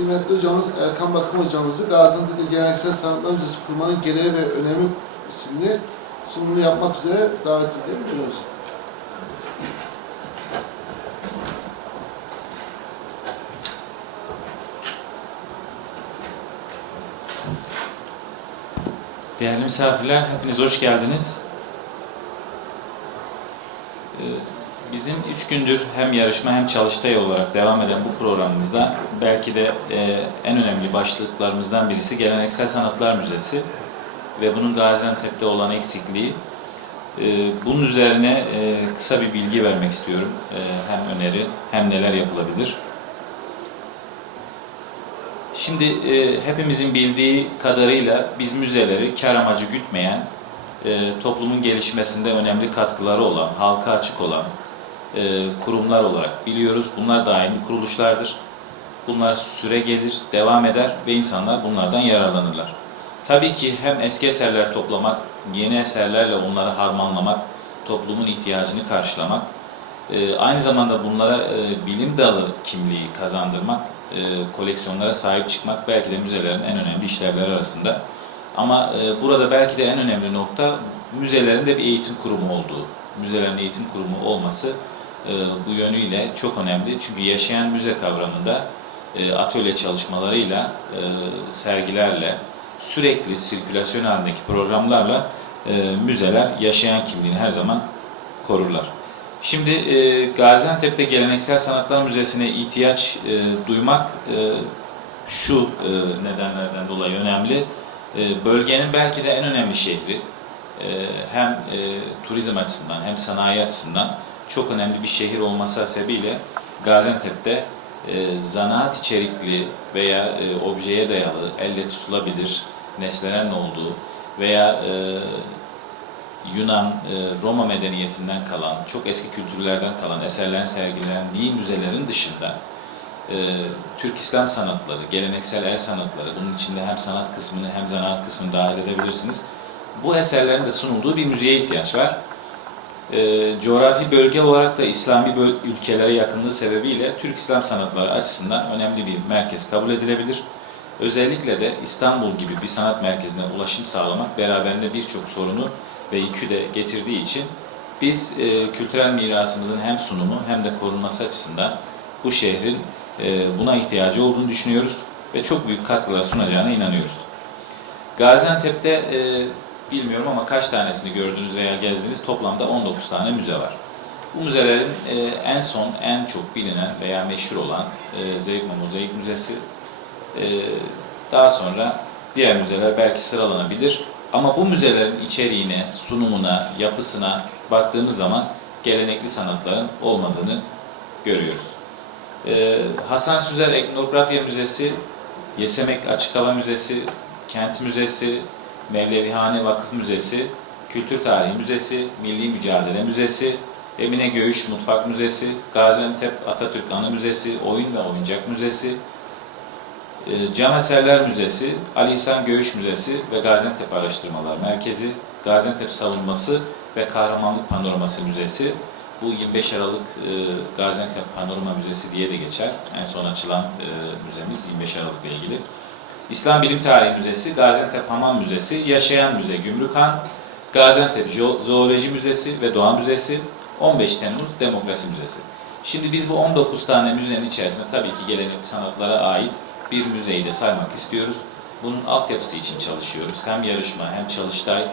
kıymetli hocamız Erkan Bakım hocamızı Gaziantep Geleneksel Sanatlar Müzesi kurmanın gereği ve önemi isimli sunumunu yapmak üzere davet edelim. Buyurun. Değerli misafirler, hepiniz hoş geldiniz. Ee, Bizim üç gündür hem yarışma hem çalıştay olarak devam eden bu programımızda belki de e, en önemli başlıklarımızdan birisi Geleneksel Sanatlar Müzesi ve bunun Gaziantep'te olan eksikliği. Ee, Bunun üzerine e, kısa bir bilgi vermek istiyorum. E, Hem öneri hem neler yapılabilir. Şimdi e, hepimizin bildiği kadarıyla biz müzeleri kar amacı gütmeyen, e, toplumun gelişmesinde önemli katkıları olan, halka açık olan e, kurumlar olarak biliyoruz. Bunlar daimi kuruluşlardır. Bunlar süre gelir, devam eder ve insanlar bunlardan yararlanırlar. Tabii ki hem eski eserler toplamak, yeni eserlerle onları harmanlamak, toplumun ihtiyacını karşılamak, e, aynı zamanda bunlara e, bilim dalı kimliği kazandırmak, e, koleksiyonlara sahip çıkmak belki de müzelerin en önemli işlevleri arasında. Ama e, burada belki de en önemli nokta müzelerin de bir eğitim kurumu olduğu. Müzelerin eğitim kurumu olması e, bu yönüyle çok önemli. Çünkü yaşayan müze kavramında e, atölye çalışmalarıyla, e, sergilerle, sürekli sirkülasyon halindeki programlarla e, müzeler yaşayan kimliğini her zaman korurlar. Şimdi e, Gaziantep'te Geleneksel Sanatlar Müzesi'ne ihtiyaç duymak şu nedenlerden dolayı önemli. Bölgenin belki de en önemli şehri. Hem turizm açısından hem sanayi açısından çok önemli bir şehir olması hasebiyle Gaziantep'te e, zanaat içerikli veya e, objeye dayalı, elle tutulabilir nesnelerin olduğu veya e, Yunan, e, Roma medeniyetinden kalan, çok eski kültürlerden kalan eserlerin sergilendiği müzelerin dışında e, Türk İslam sanatları, geleneksel el sanatları, bunun içinde hem sanat kısmını hem zanaat kısmını dahil edebilirsiniz. Bu eserlerin de sunulduğu bir müzeye ihtiyaç var. E, coğrafi bölge olarak da İslami ülkelere yakınlığı sebebiyle Türk İslam sanatları açısından önemli bir merkez kabul edilebilir. Özellikle de İstanbul gibi bir sanat merkezine ulaşım sağlamak beraberinde birçok sorunu ve yükü de getirdiği için biz e, kültürel mirasımızın hem sunumu hem de korunması açısından bu şehrin e, buna ihtiyacı olduğunu düşünüyoruz ve çok büyük katkılar sunacağına inanıyoruz. Gaziantep'te e, bilmiyorum ama kaç tanesini gördünüz veya gezdiniz toplamda 19 tane müze var. Bu müzelerin e, en son en çok bilinen veya meşhur olan e, Zeugma Mozaik Müzesi, e, daha sonra diğer müzeler belki sıralanabilir. Ama bu müzelerin içeriğine, sunumuna, yapısına baktığımız zaman gelenekli sanatların olmadığını görüyoruz. Ee, Hasan Süzer Etnografya Müzesi, Yesemek Açık Hava Müzesi, Kent Müzesi, Mevlevihane Vakıf Müzesi, Kültür Tarihi Müzesi, Milli Mücadele Müzesi, Emine Göğüş Mutfak Müzesi, Gaziantep Atatürk Anı Müzesi, Oyun ve Oyuncak Müzesi, e, Cam Eserler Müzesi, Ali İhsan Göğüş Müzesi ve Gaziantep Araştırmalar Merkezi, Gaziantep Savunması ve Kahramanlık Panoraması Müzesi. Bu 25 Aralık e, Gaziantep Panorama Müzesi diye de geçer. En son açılan e, müzemiz 25 Aralık ile ilgili. İslam Bilim Tarihi Müzesi, Gaziantep Hamam Müzesi, Yaşayan Müze Gümrükhan, Gaziantep Zooloji Müzesi ve Doğa Müzesi, 15 Temmuz Demokrasi Müzesi. Şimdi biz bu 19 tane müzenin içerisinde tabii ki gelenek sanatlara ait bir müzeyi de saymak istiyoruz. Bunun altyapısı için çalışıyoruz. Hem yarışma hem çalıştay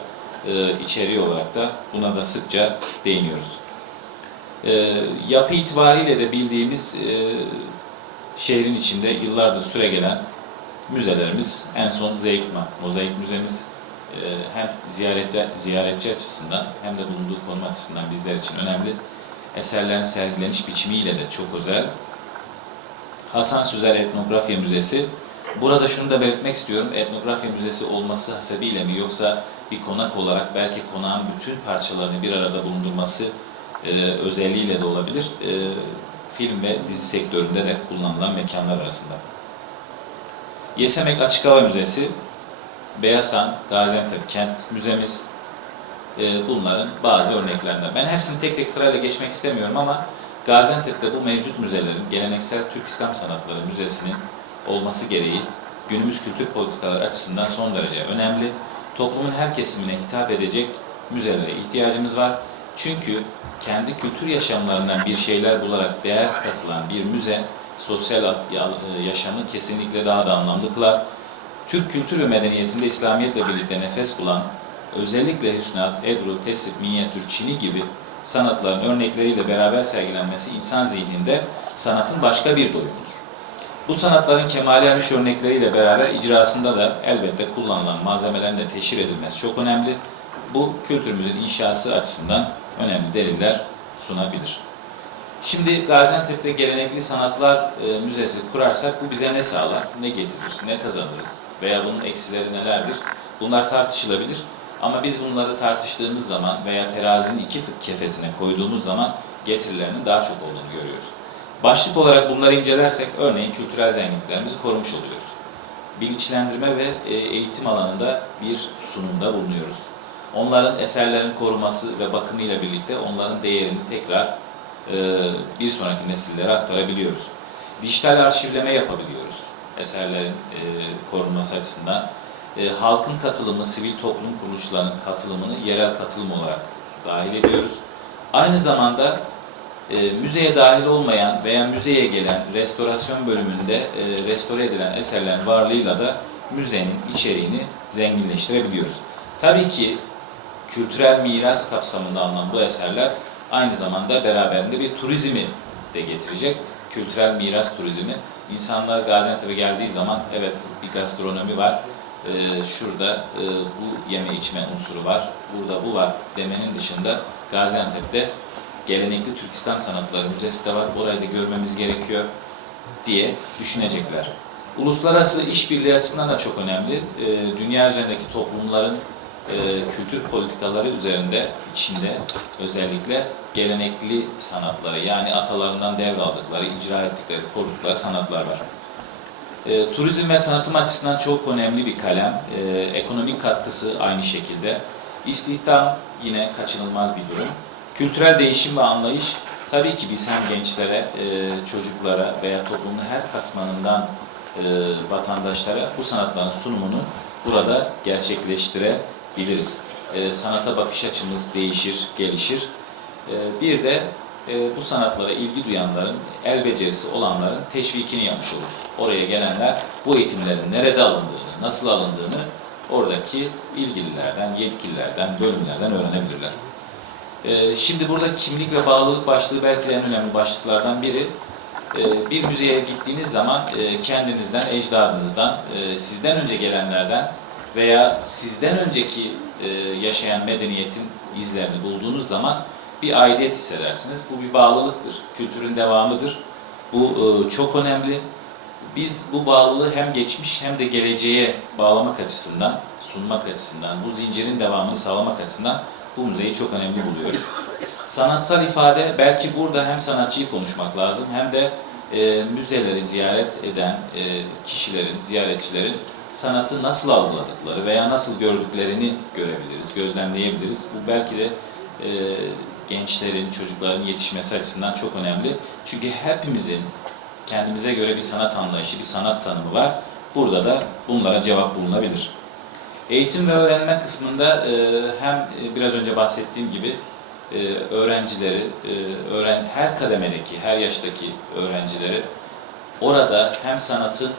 e, içeriği olarak da buna da sıkça değiniyoruz. E, yapı itibariyle de bildiğimiz e, şehrin içinde yıllardır süre gelen müzelerimiz en son Zeykma Mozaik Müzemiz e, hem ziyaretçi, ziyaretçi açısından hem de bulunduğu konum açısından bizler için önemli. Eserlerin sergileniş biçimiyle de çok özel. Hasan Süzer Etnografya Müzesi. Burada şunu da belirtmek istiyorum. Etnografya Müzesi olması hasebiyle mi yoksa bir konak olarak belki konağın bütün parçalarını bir arada bulundurması e, özelliğiyle de olabilir. E, film ve dizi sektöründe de kullanılan mekanlar arasında. Yesemek Açık Hava Müzesi, Beyasan, Gaziantep Kent Müzemiz, e, bunların bazı örneklerinden. Ben hepsini tek tek sırayla geçmek istemiyorum ama Gaziantep'te bu mevcut müzelerin, Geleneksel Türk İslam Sanatları Müzesi'nin olması gereği günümüz kültür politikaları açısından son derece önemli. Toplumun her kesimine hitap edecek müzelere ihtiyacımız var. Çünkü kendi kültür yaşamlarından bir şeyler bularak değer katılan bir müze sosyal yaşamı kesinlikle daha da anlamlı kılar. Türk kültür ve medeniyetinde İslamiyetle birlikte nefes bulan, özellikle Hüsnat, Ebru, Tesip, Minyatür, Çini gibi sanatların örnekleriyle beraber sergilenmesi insan zihninde sanatın başka bir doyumudur. Bu sanatların kemale ermiş örnekleriyle beraber icrasında da elbette kullanılan malzemelerin de teşhir edilmesi çok önemli. Bu kültürümüzün inşası açısından önemli deliller sunabilir. Şimdi Gaziantep'te gelenekli sanatlar e, müzesi kurarsak bu bize ne sağlar, ne getirir, ne kazanırız veya bunun eksileri nelerdir? Bunlar tartışılabilir. Ama biz bunları tartıştığımız zaman veya terazinin iki kefesine koyduğumuz zaman getirilerinin daha çok olduğunu görüyoruz. Başlık olarak bunları incelersek örneğin kültürel zenginliklerimizi korumuş oluyoruz. Bilinçlendirme ve e, eğitim alanında bir sunumda bulunuyoruz. Onların eserlerin koruması ve bakımıyla birlikte onların değerini tekrar bir sonraki nesillere aktarabiliyoruz. Dijital arşivleme yapabiliyoruz eserlerin e, korunması açısından. E, halkın katılımı, sivil toplum kuruluşlarının katılımını yerel katılım olarak dahil ediyoruz. Aynı zamanda e, müzeye dahil olmayan veya müzeye gelen restorasyon bölümünde e, restore edilen eserlerin varlığıyla da müzenin içeriğini zenginleştirebiliyoruz. Tabii ki kültürel miras kapsamında alınan bu eserler aynı zamanda beraberinde bir turizmi de getirecek. Kültürel miras turizmi. İnsanlar Gaziantep'e geldiği zaman evet bir gastronomi var, ee, şurada e, bu yeme içme unsuru var, burada bu var demenin dışında Gaziantep'te gelenekli Türk İslam Sanatları Müzesi de var, orayı da görmemiz gerekiyor diye düşünecekler. Uluslararası işbirliği açısından da çok önemli. Ee, dünya üzerindeki toplumların e, kültür politikaları üzerinde içinde özellikle gelenekli sanatları yani atalarından devraldıkları, icra ettikleri, korudukları sanatlar var. E, turizm ve tanıtım açısından çok önemli bir kalem. E, ekonomik katkısı aynı şekilde. İstihdam yine kaçınılmaz bir durum. Kültürel değişim ve anlayış tabii ki biz hem gençlere, e, çocuklara veya toplumun her katmanından e, vatandaşlara bu sanatların sunumunu burada gerçekleştirebiliriz. E, sanata bakış açımız değişir, gelişir. E, bir de e, bu sanatlara ilgi duyanların, el becerisi olanların teşvikini yapmış oluruz. Oraya gelenler bu eğitimlerin nerede alındığını, nasıl alındığını oradaki ilgililerden, yetkililerden, bölümlerden öğrenebilirler. E, şimdi burada kimlik ve bağlılık başlığı belki en önemli başlıklardan biri. Bir müzeye gittiğiniz zaman e, kendinizden, ecdadınızdan, e, sizden önce gelenlerden veya sizden önceki e, yaşayan medeniyetin izlerini bulduğunuz zaman bir aidiyet hissedersiniz. Bu bir bağlılıktır, kültürün devamıdır. Bu e, çok önemli. Biz bu bağlılığı hem geçmiş hem de geleceğe bağlamak açısından, sunmak açısından, bu zincirin devamını sağlamak açısından bu müzeyi çok önemli buluyoruz. Sanatsal ifade belki burada hem sanatçıyı konuşmak lazım hem de e, müzeleri ziyaret eden e, kişilerin, ziyaretçilerin sanatı nasıl algıladıkları veya nasıl gördüklerini görebiliriz, gözlemleyebiliriz. Bu belki de e, gençlerin, çocukların yetişmesi açısından çok önemli. Çünkü hepimizin kendimize göre bir sanat anlayışı, bir sanat tanımı var. Burada da bunlara cevap bulunabilir. Eğitim ve öğrenme kısmında e, hem biraz önce bahsettiğim gibi e, öğrencileri, e, öğren her kademedeki, her yaştaki öğrencileri orada hem sanatın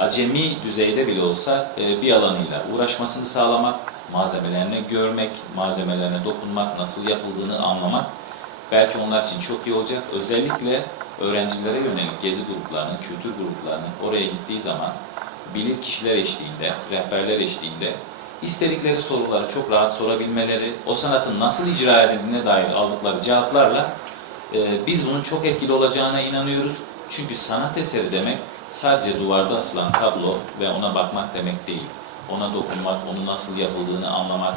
acemi düzeyde bile olsa e, bir alanıyla uğraşmasını sağlamak, malzemelerini görmek, malzemelerine dokunmak, nasıl yapıldığını anlamak belki onlar için çok iyi olacak. Özellikle öğrencilere yönelik gezi gruplarının, kültür gruplarının oraya gittiği zaman bilir kişiler eşliğinde, rehberler eşliğinde istedikleri soruları çok rahat sorabilmeleri, o sanatın nasıl icra edildiğine dair aldıkları cevaplarla e, biz bunun çok etkili olacağına inanıyoruz. Çünkü sanat eseri demek sadece duvarda asılan tablo ve ona bakmak demek değil. Ona dokunmak, onu nasıl yapıldığını anlamak.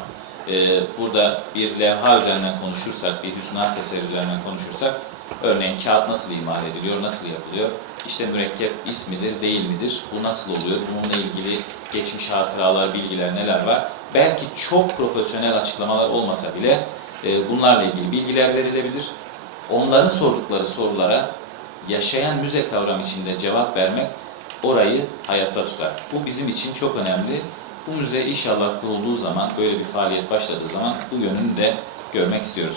E, burada bir levha üzerinden konuşursak, bir hüsnat eseri üzerinden konuşursak, örneğin kağıt nasıl imal ediliyor, nasıl yapılıyor? İşte mürekkep ismidir, değil midir? Bu nasıl oluyor? Bununla ilgili geçmiş hatıralar, bilgiler neler var? Belki çok profesyonel açıklamalar olmasa bile e, bunlarla ilgili bilgiler verilebilir. Onların sordukları sorulara yaşayan müze kavramı içinde cevap vermek orayı hayatta tutar. Bu bizim için çok önemli. Bu müze inşallah kurulduğu zaman, böyle bir faaliyet başladığı zaman bu yönünü de görmek istiyoruz.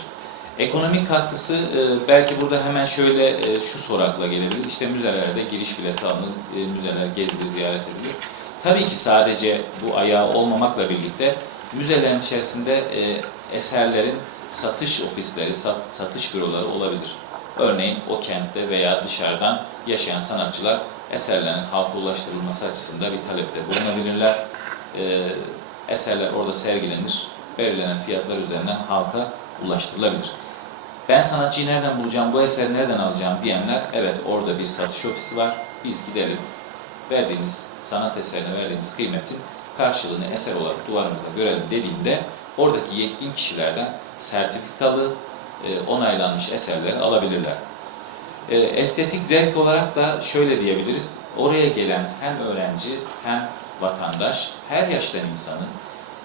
Ekonomik katkısı e, belki burada hemen şöyle e, şu sorakla gelebilir. İşte müzelerde giriş bileti alınır, e, müzeler gezilir, ziyaret edilir. Tabii ki sadece bu ayağı olmamakla birlikte müzelerin içerisinde e, eserlerin satış ofisleri, sat- satış büroları olabilir. Örneğin o kentte veya dışarıdan yaşayan sanatçılar eserlerin halka ulaştırılması açısından bir talepte bulunabilirler. E, eserler orada sergilenir, belirlenen fiyatlar üzerinden halka ulaştırılabilir. Ben sanatçıyı nereden bulacağım, bu eseri nereden alacağım diyenler, evet orada bir satış ofisi var, biz gidelim, verdiğimiz sanat eserine verdiğimiz kıymetin karşılığını eser olarak duvarımızda görelim dediğinde oradaki yetkin kişilerden sertifikalı, e, onaylanmış eserleri alabilirler. E, Estetik zevk olarak da şöyle diyebiliriz, oraya gelen hem öğrenci hem vatandaş, her yaştan insanın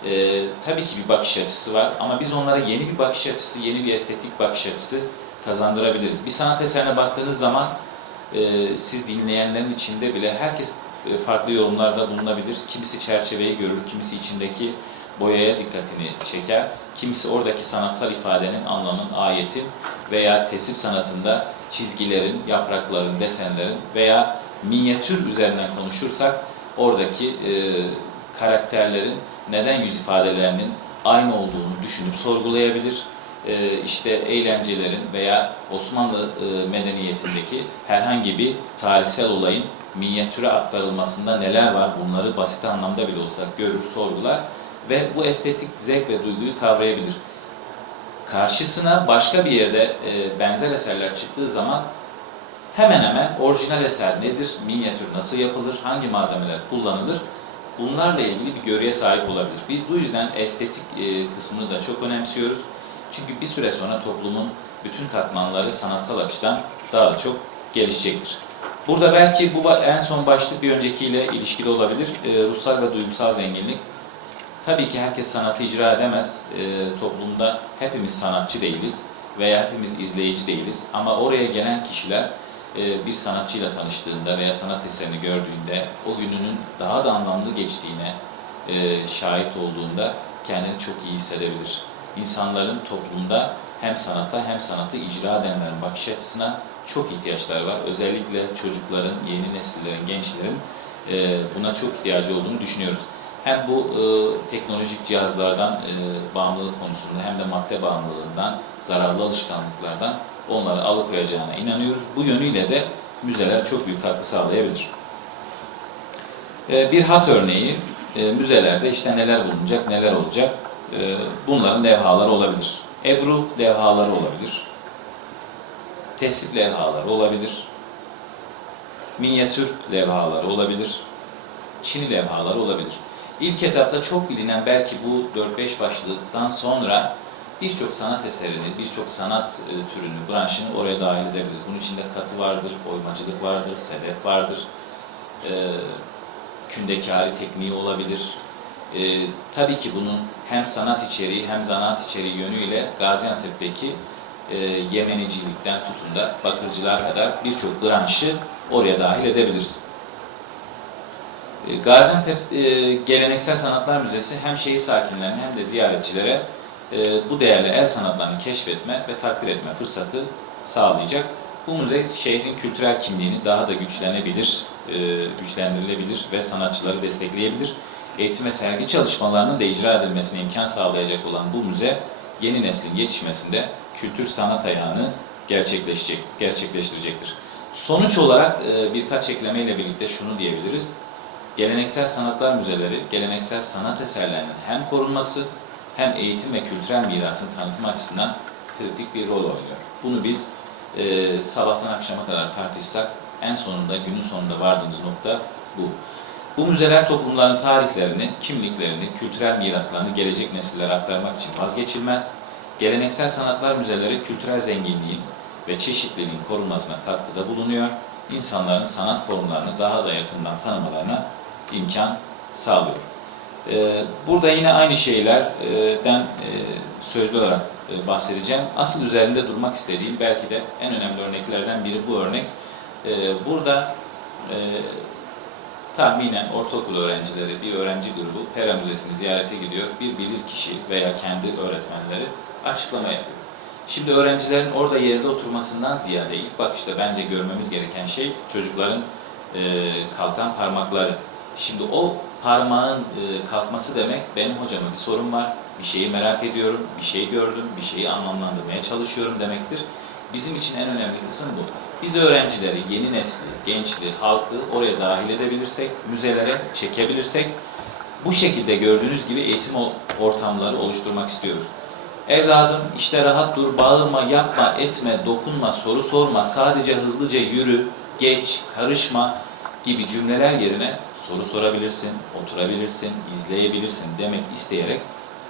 e, tabii ki bir bakış açısı var ama biz onlara yeni bir bakış açısı, yeni bir estetik bakış açısı kazandırabiliriz. Bir sanat eserine baktığınız zaman e, siz dinleyenlerin içinde bile herkes e, farklı yorumlarda bulunabilir. Kimisi çerçeveyi görür, kimisi içindeki boyaya dikkatini çeker. Kimisi oradaki sanatsal ifadenin, anlamın, ayetin veya tesip sanatında çizgilerin, yaprakların, desenlerin veya minyatür üzerinden konuşursak oradaki e, karakterlerin neden yüz ifadelerinin aynı olduğunu düşünüp sorgulayabilir. E, işte eğlencelerin veya Osmanlı e, medeniyetindeki herhangi bir tarihsel olayın minyatüre aktarılmasında neler var bunları basit anlamda bile olsa görür, sorgular ve bu estetik zevk ve duyguyu kavrayabilir. Karşısına başka bir yerde e, benzer eserler çıktığı zaman hemen hemen orijinal eser nedir, minyatür nasıl yapılır, hangi malzemeler kullanılır bunlarla ilgili bir görüye sahip olabilir. Biz bu yüzden estetik e, kısmını da çok önemsiyoruz. Çünkü bir süre sonra toplumun bütün katmanları sanatsal açıdan daha da çok gelişecektir. Burada belki bu en son başlık bir öncekiyle ilişkili olabilir. E, ruhsal ve duygusal zenginlik. Tabii ki herkes sanatı icra edemez. E, toplumda hepimiz sanatçı değiliz veya hepimiz izleyici değiliz. Ama oraya gelen kişiler e, bir sanatçıyla tanıştığında veya sanat eserini gördüğünde o gününün daha da anlamlı geçtiğine e, şahit olduğunda kendini çok iyi hissedebilir. İnsanların toplumda hem sanata hem sanatı icra edenlerin bakış açısına çok ihtiyaçları var. Özellikle çocukların, yeni nesillerin, gençlerin e, buna çok ihtiyacı olduğunu düşünüyoruz. Hem bu e, teknolojik cihazlardan e, bağımlılık konusunda hem de madde bağımlılığından, zararlı alışkanlıklardan onları alıkoyacağına inanıyoruz. Bu yönüyle de müzeler çok büyük katkı sağlayabilir. E, bir hat örneği, e, müzelerde işte neler bulunacak, neler olacak, e, bunların levhaları olabilir. Ebru levhaları olabilir. Tesip levhaları olabilir. Minyatür levhaları olabilir. Çini levhaları olabilir. İlk etapta çok bilinen belki bu 4-5 başlıktan sonra birçok sanat eserini, birçok sanat e, türünü, branşını oraya dahil edebiliriz. Bunun içinde katı vardır, oymacılık vardır, sedef vardır, e, kündekari tekniği olabilir. E, tabii ki bunun hem sanat içeriği hem zanaat içeriği yönüyle Gaziantep'teki e, Yemenicilikten tutun da bakırcılığa kadar birçok branşı oraya dahil edebiliriz. E, Gaziantep e, Geleneksel Sanatlar Müzesi hem şehir sakinlerine hem de ziyaretçilere e, bu değerli el sanatlarını keşfetme ve takdir etme fırsatı sağlayacak. Bu müze şehrin kültürel kimliğini daha da güçlenebilir, güçlendirilebilir ve sanatçıları destekleyebilir. Eğitim ve sergi çalışmalarının da icra edilmesine imkan sağlayacak olan bu müze yeni neslin yetişmesinde kültür sanat ayağını gerçekleşecek, gerçekleştirecektir. Sonuç olarak birkaç eklemeyle birlikte şunu diyebiliriz. Geleneksel sanatlar müzeleri, geleneksel sanat eserlerinin hem korunması hem eğitim ve kültürel mirasın tanıtım açısından kritik bir rol oynuyor. Bunu biz e, sabahtan akşama kadar tartışsak en sonunda, günün sonunda vardığımız nokta bu. Bu müzeler toplumların tarihlerini, kimliklerini, kültürel miraslarını gelecek nesillere aktarmak için vazgeçilmez. Geleneksel sanatlar müzeleri kültürel zenginliğin ve çeşitliliğin korunmasına katkıda bulunuyor. İnsanların sanat formlarını daha da yakından tanımalarına imkan sağlıyor. Ee, Burada yine aynı şeylerden e, sözlü olarak e, bahsedeceğim. Asıl üzerinde durmak istediğim belki de en önemli örneklerden biri bu örnek. Ee, Burada e, tahminen ortaokul öğrencileri, bir öğrenci grubu Pera Müzesi'ni ziyarete gidiyor. Bir bilirkişi veya kendi öğretmenleri açıklama yapıyor. Şimdi öğrencilerin orada yerinde oturmasından ziyade ilk bakışta bence görmemiz gereken şey çocukların e, kalkan parmakları. Şimdi o parmağın e, kalkması demek benim hocama bir sorun var, bir şeyi merak ediyorum, bir şey gördüm, bir şeyi anlamlandırmaya çalışıyorum demektir. Bizim için en önemli kısım bu. Biz öğrencileri, yeni nesli, gençliği, halkı oraya dahil edebilirsek, müzelere çekebilirsek bu şekilde gördüğünüz gibi eğitim ortamları oluşturmak istiyoruz. Evladım işte rahat dur, bağırma, yapma, etme, dokunma, soru sorma, sadece hızlıca yürü, geç, karışma gibi cümleler yerine soru sorabilirsin, oturabilirsin, izleyebilirsin demek isteyerek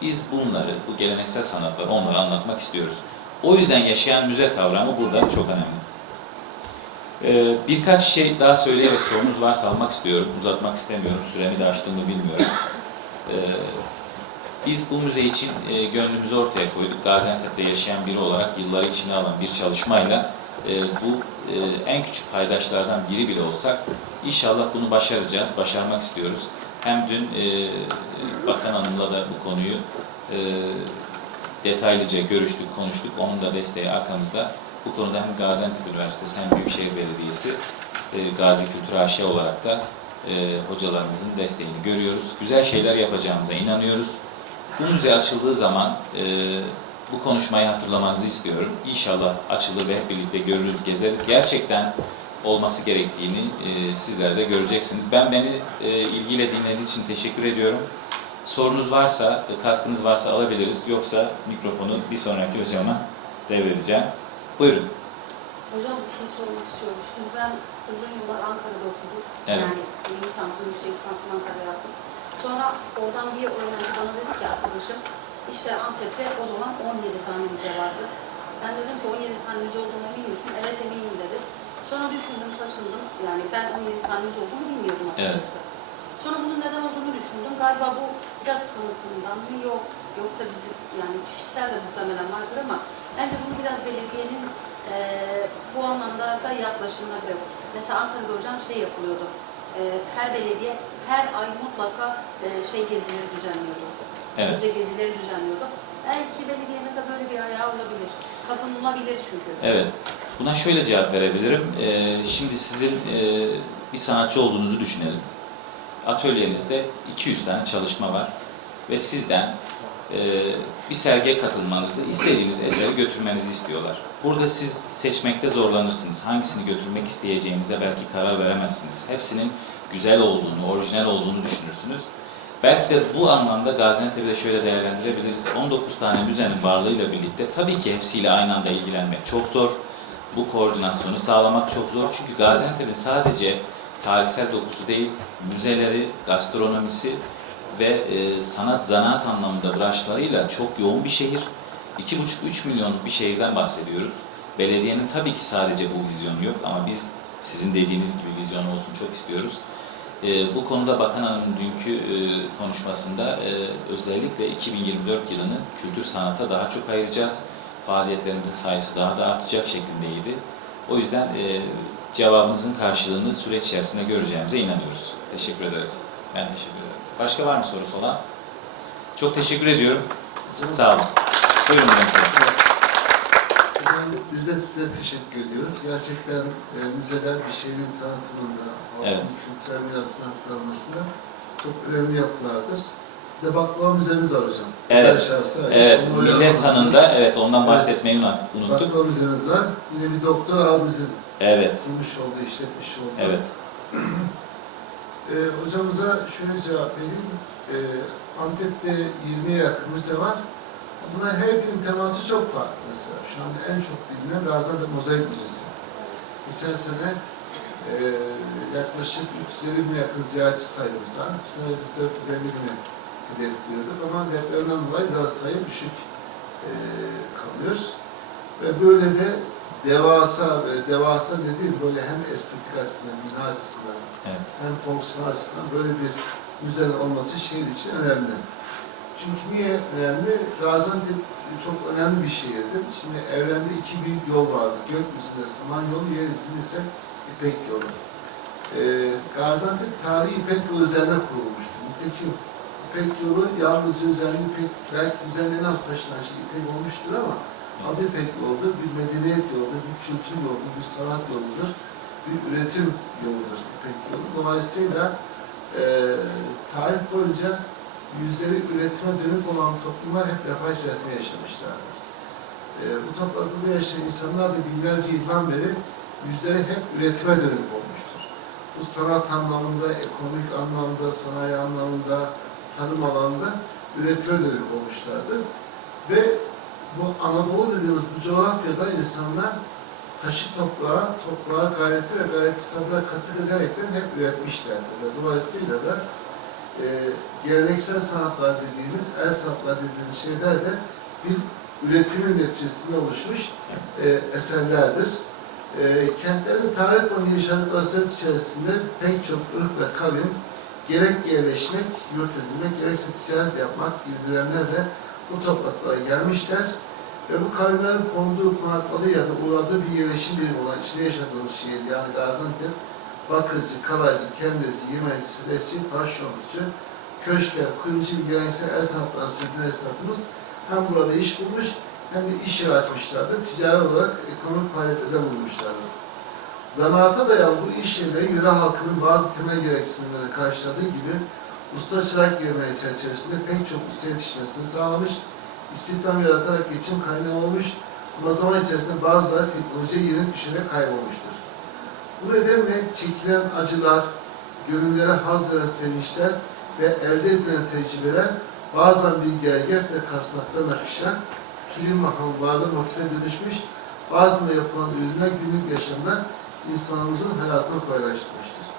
biz bunları, bu geleneksel sanatları onlara anlatmak istiyoruz. O yüzden yaşayan müze kavramı burada çok önemli. Ee, birkaç şey daha söyleyerek sorunuz varsa almak istiyorum. Uzatmak istemiyorum. Süremi de aştığımı bilmiyorum. Ee, biz bu müze için e, gönlümüzü ortaya koyduk. Gaziantep'te yaşayan biri olarak yılları içine alan bir çalışmayla e, bu e, en küçük paydaşlardan biri bile olsak inşallah bunu başaracağız, başarmak istiyoruz. Hem dün e, Bakan Hanım'la da bu konuyu e, detaylıca görüştük, konuştuk. Onun da desteği arkamızda. Bu konuda hem Gaziantep Üniversitesi hem Büyükşehir Belediyesi e, Gazi Kültür AŞ olarak da e, hocalarımızın desteğini görüyoruz. Güzel şeyler yapacağımıza inanıyoruz. Bu müze açıldığı zaman e, bu konuşmayı hatırlamanızı istiyorum. İnşallah açılır ve hep birlikte görürüz, gezeriz. Gerçekten olması gerektiğini e, sizler de göreceksiniz. Ben beni e, ilgiyle dinlediğiniz için teşekkür ediyorum. Sorunuz varsa, e, katkınız varsa alabiliriz. Yoksa mikrofonu bir sonraki hocama devredeceğim. Buyurun. Hocam bir şey sormak istiyorum. Şimdi ben uzun yıllar Ankara'da okudum. Evet. Yani lisansımı, yüksek lisansımı Ankara'da yaptım. Sonra oradan bir öğrenci bana dedi ki arkadaşım, işte Antep'te o zaman 17 tane müze vardı. Ben dedim ki 17 tane müze olduğunu emin misin? Evet eminim dedi. Sonra düşündüm, taşındım. Yani ben 17 tane müze olduğunu bilmiyordum açıkçası. Sonra bunun neden olduğunu düşündüm. Galiba bu biraz tanıtımdan mı yok? Yoksa bizim yani kişisel de muhtemelen vardır ama bence bunu biraz belediyenin eee, bu anlamda da yaklaşımları da yok. Mesela Ankara'da hocam şey yapılıyordu. Eee, her belediye her ay mutlaka eee, şey gezileri düzenliyordu. Evet. Müze gezileri düzenliyordu. Belki belediyenin de böyle bir ayağı olabilir. Katılınabilir çünkü. Evet. Buna şöyle cevap verebilirim. Ee, şimdi sizin e, bir sanatçı olduğunuzu düşünelim. Atölyenizde 200 tane çalışma var ve sizden e, bir sergiye katılmanızı, istediğiniz eseri götürmenizi istiyorlar. Burada siz seçmekte zorlanırsınız. Hangisini götürmek isteyeceğinize belki karar veremezsiniz. Hepsinin güzel olduğunu, orijinal olduğunu düşünürsünüz. Belki de bu anlamda Gaziantep'i de şöyle değerlendirebiliriz. 19 tane müzenin varlığıyla birlikte tabii ki hepsiyle aynı anda ilgilenmek çok zor. Bu koordinasyonu sağlamak çok zor. Çünkü Gaziantep'in sadece tarihsel dokusu değil, müzeleri, gastronomisi ve e, sanat, zanaat anlamında branşlarıyla çok yoğun bir şehir. 2,5-3 milyonluk bir şehirden bahsediyoruz. Belediyenin tabii ki sadece bu vizyonu yok ama biz sizin dediğiniz gibi vizyon olsun çok istiyoruz. E, bu konuda Bakan Hanım'ın dünkü e, konuşmasında e, özellikle 2024 yılını kültür sanata daha çok ayıracağız. Faaliyetlerimizin sayısı daha da artacak şeklindeydi. O yüzden e, cevabınızın karşılığını süreç içerisinde göreceğimize inanıyoruz. Teşekkür ederiz. Ben teşekkür ederim. Başka var mı sorusu olan? Çok teşekkür ediyorum. Sağ olun. Buyurun Hocam, Biz de size teşekkür ediyoruz. Gerçekten e, müzeler bir şehrin tanıtımında, Evet. kültürel mirasının aktarılmasında çok önemli yapılardır. Bir de baklava müzemiz var hocam. Evet. Şahsı. Evet, millet hanında evet ondan Evet. bahsetmeyi unut- unuttuk. Baklava müzemiz var. Yine bir doktor abimizin Evet, kurmuş olduğu, işletmiş olduğu. evet. Ee, hocamıza şöyle cevap vereyim. Ee, Antep'te 20'ye yakın müze var. Buna her birinin teması çok farklı mesela. Şu anda en çok bilinen Gaziantep Mozaik Müzesi. Geçen sene e, yaklaşık 350 bine yakın ziyaretçi sayımız var. Bu sene biz 450 bine hedefliyorduk ama depremden dolayı biraz sayı düşük e, kalıyor. Ve böyle de devasa ve devasa dediğim böyle hem estetik açısından, bina açısından, Evet. hem fonksiyonel açısından böyle bir müzenin olması şehir için önemli. Çünkü niye önemli? Gaziantep çok önemli bir şehirdir. Şimdi evrende iki büyük yol vardı. Gökyüzünde saman yolu, yer üzerinde ise İpek yolu. e, Gaziantep tarihi İpek yolu üzerine kurulmuştur. Nitekim İpek yolu yalnızca üzerinde İpek, belki üzerinde en az taşınan şey İpek olmuştur ama adı İpek yoludur. Bir medeniyet yoludur, bir kültür yoludur, bir sanat yoludur, bir üretim yoludur İpek yolu. Dolayısıyla e, tarih boyunca yüzleri üretime dönük olan toplumlar hep refah içerisinde yaşamışlardır. E, bu topraklarda yaşayan insanlar da binlerce yıldan beri yüzleri hep üretime dönük olmuştur. Bu sanat anlamında, ekonomik anlamda, sanayi anlamında, tarım alanında üretime dönük olmuşlardır. Ve bu Anadolu dediğimiz bu coğrafyada insanlar taşı toprağa, toprağa gayreti ve gayreti sabra katık ederekten hep üretmişlerdir. Dolayısıyla da e, geleneksel sanatlar dediğimiz, el sanatlar dediğimiz şeyler de bir üretimin neticesinde oluşmuş e, eserlerdir. E, kentlerin tarih boyunca yaşadıkları süreç içerisinde pek çok ırk ve kavim gerek yerleşmek, yurt edinmek, gerekse ticaret yapmak gibi nedenlerle bu topraklara gelmişler ve bu kavimlerin konduğu, konakladığı ya da uğradığı bir yerleşim birimi olan içinde yaşadığımız şehir yani Gaziantep, Bakırcı, Kalaycı, Kendirci, Yemenci, Sedefçi, Taşyonlucu, Köşker, Kuyumcu geleneksel el sanatları sürdüren esnafımız hem burada iş bulmuş hem de iş yeri. Ticari olarak ekonomik faaliyetlerde bulunmuşlardır. Zanaata dayalı bu iş yerleri yöre halkının bazı temel gereksinimlerini karşıladığı gibi usta çırak geleneği çerçevesinde pek çok usta yetişmesini sağlamış, istihdam yaratarak geçim kaynağı olmuş ama zaman içerisinde bazıları teknolojiye yenik düşerek kaybolmuştur. Bu nedenle çekilen acılar, gönüllere haz veren sevinçler ve elde edilen tecrübeler bazen bir gergef ve kasnaktan akışan kilim mahallarda motive dönüşmüş, bazen de yapılan ürünler günlük yaşamda insanımızın hayatını kolaylaştırmıştır.